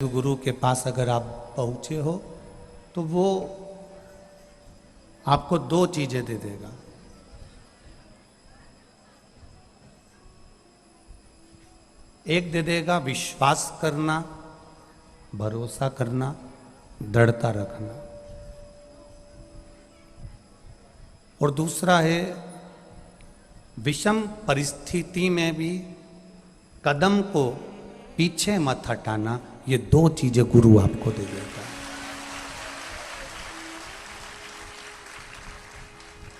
गुरु के पास अगर आप पहुंचे हो तो वो आपको दो चीजें दे देगा। एक दे देगा विश्वास करना, भरोसा करना, दृढ़ता रखना, और दूसरा है विषम परिस्थिति में भी कदम को पीछे मत हटाना। ये दो चीजें गुरु आपको दे देगा।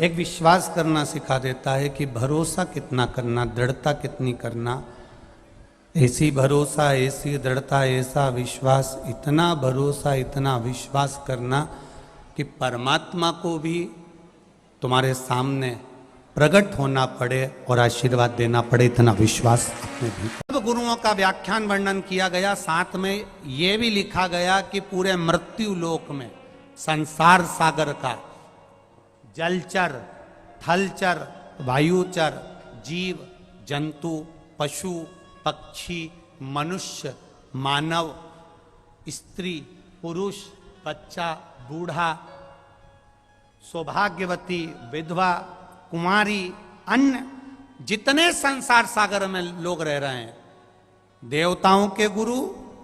एक विश्वास करना सिखा देता है कि भरोसा कितना करना, दृढ़ता कितनी करना, ऐसी भरोसा, ऐसी दृढ़ता, ऐसा विश्वास, इतना भरोसा, इतना विश्वास करना कि परमात्मा को भी तुम्हारे सामने प्रकट होना पड़े और आशीर्वाद देना पड़े, इतना विश्वास अपने भी। सब गुरुओं का व्याख्यान वर्णन किया गया, साथ में ये भी लिखा गया कि पूरे मृत्यु लोक में संसार सागर का जलचर, थलचर, वायुचर, जीव, जंतु, पशु, पक्षी, मनुष्य, मानव, स्त्री, पुरुष, बच्चा, बूढ़ा, सौभाग्यवती, विधवा, कुमारी, अन्य जितने संसार सागर में लोग रह रहे हैं, देवताओं के गुरु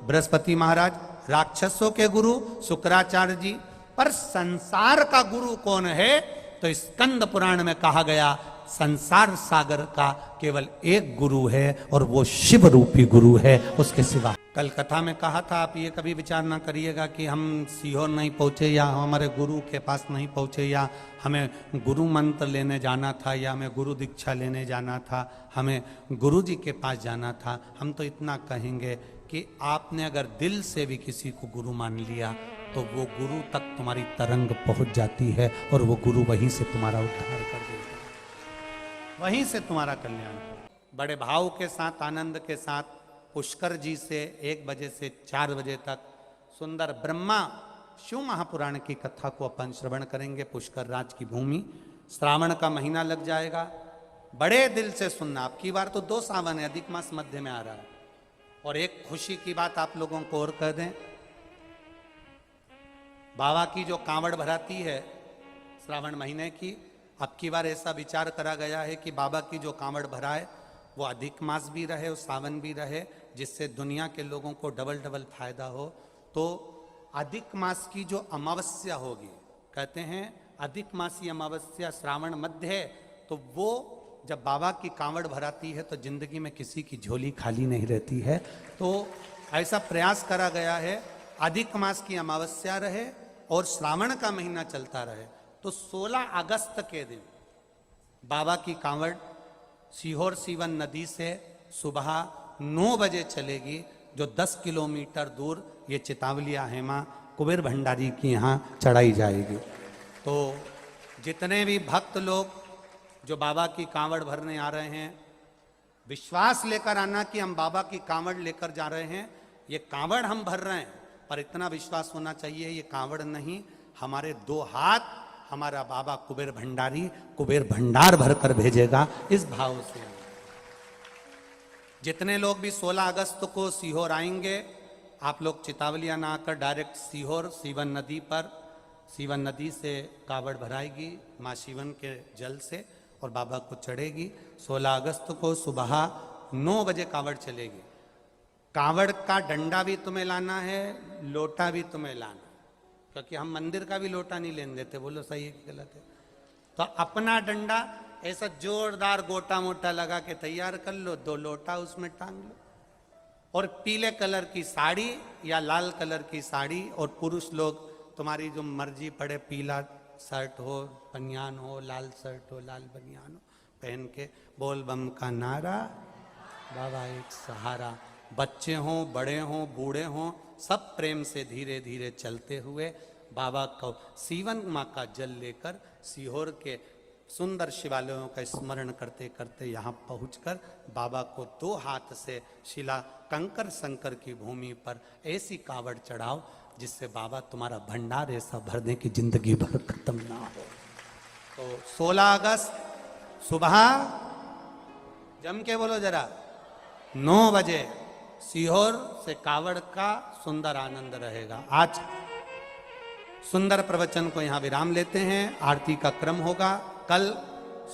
बृहस्पति महाराज, राक्षसों के गुरु शुक्राचार्य जी, पर संसार का गुरु कौन है? तो स्कंद पुराण में कहा गया संसार सागर का केवल एक गुरु है और वो शिव रूपी गुरु है, उसके सिवा। कल कथा में कहा था, आप ये कभी विचार ना करिएगा कि हम सीहोर नहीं पहुंचे या हमारे गुरु के पास नहीं पहुंचे या हमें गुरु मंत्र लेने जाना था या हमें गुरु दीक्षा लेने जाना था, हमें गुरु जी के पास जाना था। हम तो इतना कहेंगे कि आपने अगर दिल से भी किसी को गुरु मान लिया तो वो गुरु तक तुम्हारी तरंग पहुंच जाती है और वो गुरु वहीं से तुम्हारा उद्धार कर देता है, वहीं से तुम्हारा कल्याण। बड़े भाव के साथ, आनंद के साथ पुष्कर जी से 1 बजे से 4 बजे तक सुंदर ब्रह्मा शिव महापुराण की कथा को अपन श्रवण करेंगे। पुष्कर राज की भूमि, श्रावण का महीना लग जाएगा। बड़े दिल से सुनना। अब की बार तो 2 सावन है, अधिक मास मध्य में आ रहा है। और एक खुशी की बात आप लोगों को और कह दें, बाबा की जो कांवड़ भराती है श्रावण महीने की, अब की बार ऐसा विचार करा गया है कि बाबा की जो कांवड़ भराए वो अधिक मास भी रहे और सावन भी रहे, जिससे दुनिया के लोगों को डबल डबल फायदा हो। तो अधिक मास की जो अमावस्या होगी, कहते हैं अधिक मासी अमावस्या श्रावण मध्य है, तो वो जब बाबा की कांवड़ भराती है तो जिंदगी में किसी की झोली खाली नहीं रहती है। तो ऐसा प्रयास करा गया है अधिक मास की अमावस्या रहे और श्रावण का महीना चलता रहे। तो 16 अगस्त के दिन बाबा की कांवड़ सीहोर सीवन नदी से सुबह 9 बजे चलेगी, जो 10 किलोमीटर दूर ये चितावलिया हेमा कुबेर भंडारी की यहाँ चढ़ाई जाएगी। तो जितने भी भक्त लोग जो बाबा की कांवड़ भरने आ रहे हैं, विश्वास लेकर आना कि हम बाबा की कांवड़ लेकर जा रहे हैं। ये कांवड़ हम भर रहे हैं, पर इतना विश्वास होना चाहिए ये कांवड़ नहीं, हमारे 2 हाथ हमारा बाबा कुबेर भंडारी कुबेर भंडार भरकर भेजेगा। इस भाव से जितने लोग भी 16 अगस्त को सीहोर आएंगे, आप लोग चितावलिया ना आकर डायरेक्ट सीहोर सीवन नदी पर, सीवन नदी से कांवड़ भराएगी माँ शिवन के जल से और बाबा को चढ़ेगी। 16 अगस्त को सुबह 9 बजे कांवड़ चलेगी। कांवड़ का डंडा भी तुम्हें लाना है, लोटा भी तुम्हें लाना, क्योंकि हम मंदिर का भी लोटा नहीं लेने देते। बोलो सही है कि गलत है? तो अपना डंडा ऐसा जोरदार गोटा मोटा लगा के तैयार कर लो, 2 लोटा उसमें टांग लो, और पीले कलर की साड़ी या लाल कलर की साड़ी, और पुरुष लोग तुम्हारी जो मर्जी पड़े, पीला शर्ट हो, बनियान हो, लाल शर्ट हो, लाल बनियान हो, पहन के बोल बम का नारा, बाबा एक सहारा। बच्चे हों, बड़े हों, बूढ़े हों, सब प्रेम से धीरे धीरे चलते हुए बाबा को सीवन माँ का जल लेकर सीहोर के सुंदर शिवालयों का स्मरण करते करते यहाँ पहुँचकर बाबा को 2 हाथ से शिला कंकर शंकर की भूमि पर ऐसी कावड़ चढ़ाओ जिससे बाबा तुम्हारा भंडार ऐसा भर दें कि जिंदगी भर खत्म ना हो। तो 16 अगस्त सुबह जम के बोलो जरा 9 बजे सीहोर से कावड़ का सुंदर आनंद रहेगा। आज सुंदर प्रवचन को यहाँ विराम लेते हैं। आरती का क्रम होगा। कल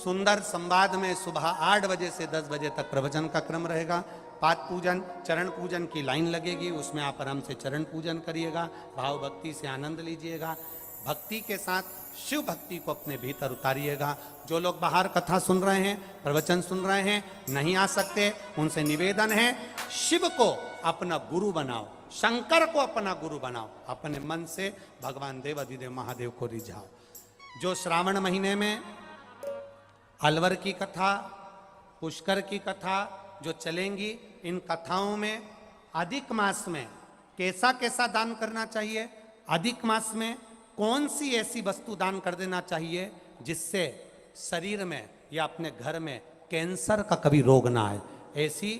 सुंदर संवाद में सुबह 8 बजे से 10 बजे तक प्रवचन का क्रम रहेगा। पाद पूजन, चरण पूजन की लाइन लगेगी, उसमें आप आराम से चरण पूजन करिएगा, भाव भक्ति से आनंद लीजिएगा। भक्ति के साथ शिव भक्ति को अपने भीतर उतारिएगा। जो लोग बाहर कथा सुन रहे हैं, प्रवचन सुन रहे हैं, नहीं आ सकते, उनसे निवेदन है, शिव को अपना गुरु बनाओ, शंकर को अपना गुरु बनाओ। अपने मन से भगवान देव अधिदेव महादेव को रिझाओ। जो श्रावण महीने में अलवर की कथा, पुष्कर की कथा जो चलेंगी, इन कथाओं में अधिक मास में कैसा कैसा दान करना चाहिए, अधिक मास में कौन सी ऐसी वस्तु दान कर देना चाहिए जिससे शरीर में या अपने घर में कैंसर का कभी रोग ना आए, ऐसी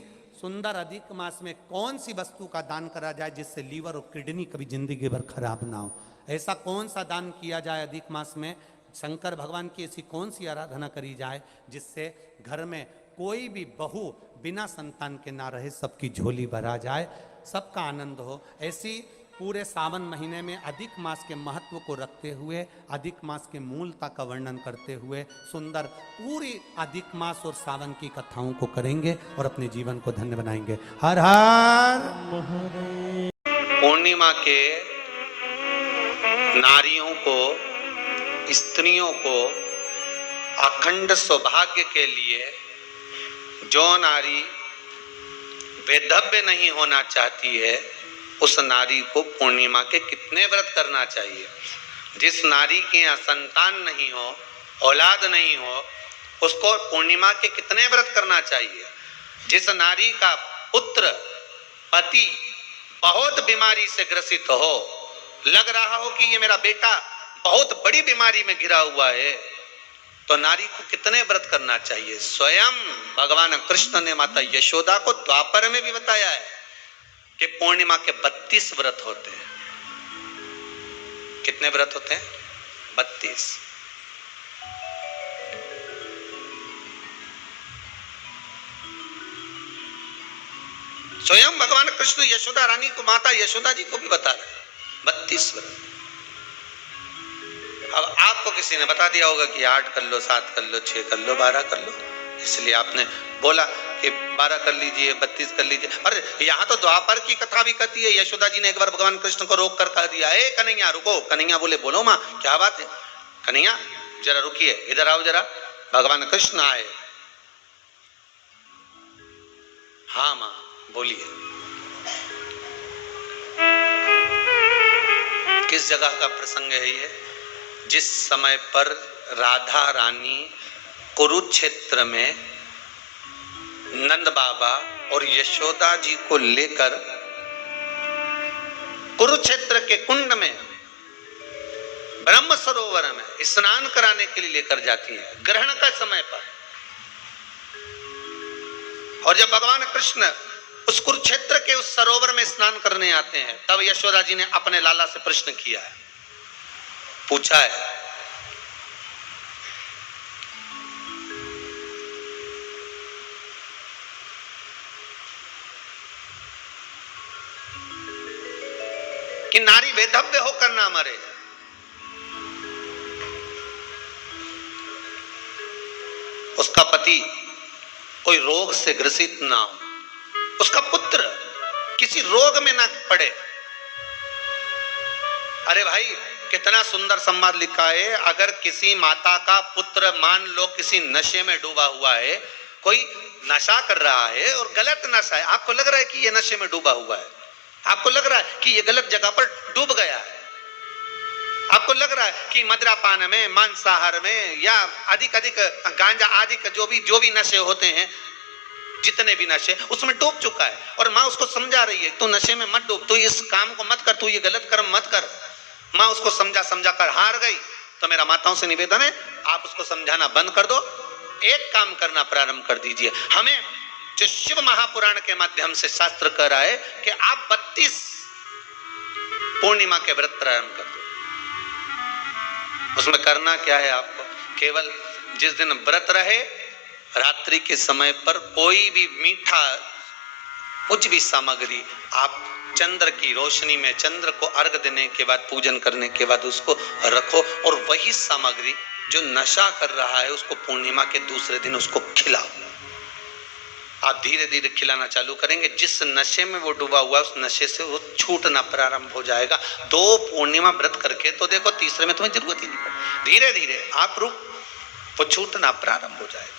सुंदर अधिक मास में कौन सी वस्तु का दान करा जाए जिससे लीवर और किडनी कभी जिंदगी भर खराब ना हो, ऐसा कौन सा दान किया जाए अधिक मास में, शंकर भगवान की ऐसी कौन सी आराधना करी जाए जिससे घर में कोई भी बहू बिना संतान के ना रहे, सबकी झोली भरा जाए, सबका आनंद हो। ऐसी पूरे सावन महीने में अधिक मास के महत्व को रखते हुए, अधिक मास के मूलता का वर्णन करते हुए सुंदर पूरी अधिक मास और सावन की कथाओं को करेंगे और अपने जीवन को धन्य बनाएंगे। हर हर पूर्णिमा के नारियों को, स्त्रियों को अखंड सौभाग्य के लिए, जो नारी वैधव्य नहीं होना चाहती है, उस नारी को पूर्णिमा के कितने व्रत करना चाहिए। जिस नारी के यहाँ संतान नहीं हो, औलाद नहीं हो, उसको पूर्णिमा के कितने व्रत करना चाहिए। जिस नारी का पुत्र, पति बहुत बीमारी से ग्रसित हो, लग रहा हो कि ये मेरा बेटा बहुत बड़ी बीमारी में घिरा हुआ है, तो नारी को कितने व्रत करना चाहिए। स्वयं भगवान कृष्ण ने माता यशोदा को द्वापर में भी बताया है कि पूर्णिमा के 32 व्रत होते हैं। कितने व्रत होते हैं? 32। स्वयं भगवान कृष्ण यशोदा रानी को, माता यशोदा जी को भी बता रहे हैं 32 व्रत। अब आपको किसी ने बता दिया होगा कि 8 कर लो, 7 कर लो, 6 कर लो, 12 कर लो, इसलिए आपने बोला कि 12 कर लीजिए, 32 कर लीजिए। अरे यहाँ तो द्वापर की कथा भी कहती है। यशोदा जी ने एक बार भगवान कृष्ण को रोक कर कह दिया, ए कन्हैया रुको। कन्हैया बोले, बोलो माँ क्या बात है। कन्हैया जरा रुकिए, इधर आओ जरा। भगवान कृष्ण आए। हाँ माँ बोलिए। किस जगह का प्रसंग है ये? जिस समय पर राधा रानी कुरुक्षेत्र में नंद बाबा और यशोदा जी को लेकर कुरुक्षेत्र के कुंड में, ब्रह्म सरोवर में स्नान कराने के लिए लेकर जाती है, ग्रहण का समय पर। और जब भगवान कृष्ण उस कुरुक्षेत्र के उस सरोवर में स्नान करने आते हैं, तब यशोदा जी ने अपने लाला से प्रश्न किया है, पूछा है कि नारी वेधव्य होकर ना मरे। उसका पति कोई रोग से ग्रसित ना हो, उसका पुत्र किसी रोग में ना पड़े। अरे भाई कितना सुंदर संवाद लिखा है। अगर किसी माता का पुत्र मान लो किसी नशे में डूबा हुआ है, कोई नशा कर रहा है और गलत नशा है, आपको लग रहा है कि ये नशे में डूबा हुआ है, आपको लग रहा है कि ये गलत जगह पर डूब गया है, आपको लग रहा है कि मद्रापान में, मांसाहार में या अधिक गांजा आदि का जो भी नशे होते हैं, जितने भी नशे, उसमें डूब चुका है। और माँ उसको समझा रही है, तू नशे में मत डूब, तू इस काम को मत कर, तू ये गलत कर्म मत कर। माँ उसको समझा कर हार गई। तो मेरा माताओं से निवेदन है, आप उसको समझाना बंद कर दो, एक काम करना प्रारंभ कर दीजिए। हमें जो शिव महापुराण के माध्यम से शास्त्र कह रहा है कि आप 32 पूर्णिमा के व्रत प्रारंभ कर दो। उसमें करना क्या है आपको? केवल जिस दिन व्रत रहे, रात्रि के समय पर कोई भी मीठा कुछ भी सामग्री आप चंद्र की रोशनी में चंद्र को अर्घ देने के बाद, पूजन करने के बाद उसको रखो, और वही सामग्री जो नशा कर रहा है उसको पूर्णिमा के दूसरे दिन उसको खिलाओ। आप धीरे धीरे खिलाना चालू करेंगे, जिस नशे में वो डूबा हुआ उस नशे से वो छूटना प्रारंभ हो जाएगा। 2 पूर्णिमा व्रत करके तो देखो, तीसरे में तुम्हें जरूरत ही नहीं पड़ेगी। धीरे धीरे आप रुक, वो छूटना प्रारंभ हो जाएगा।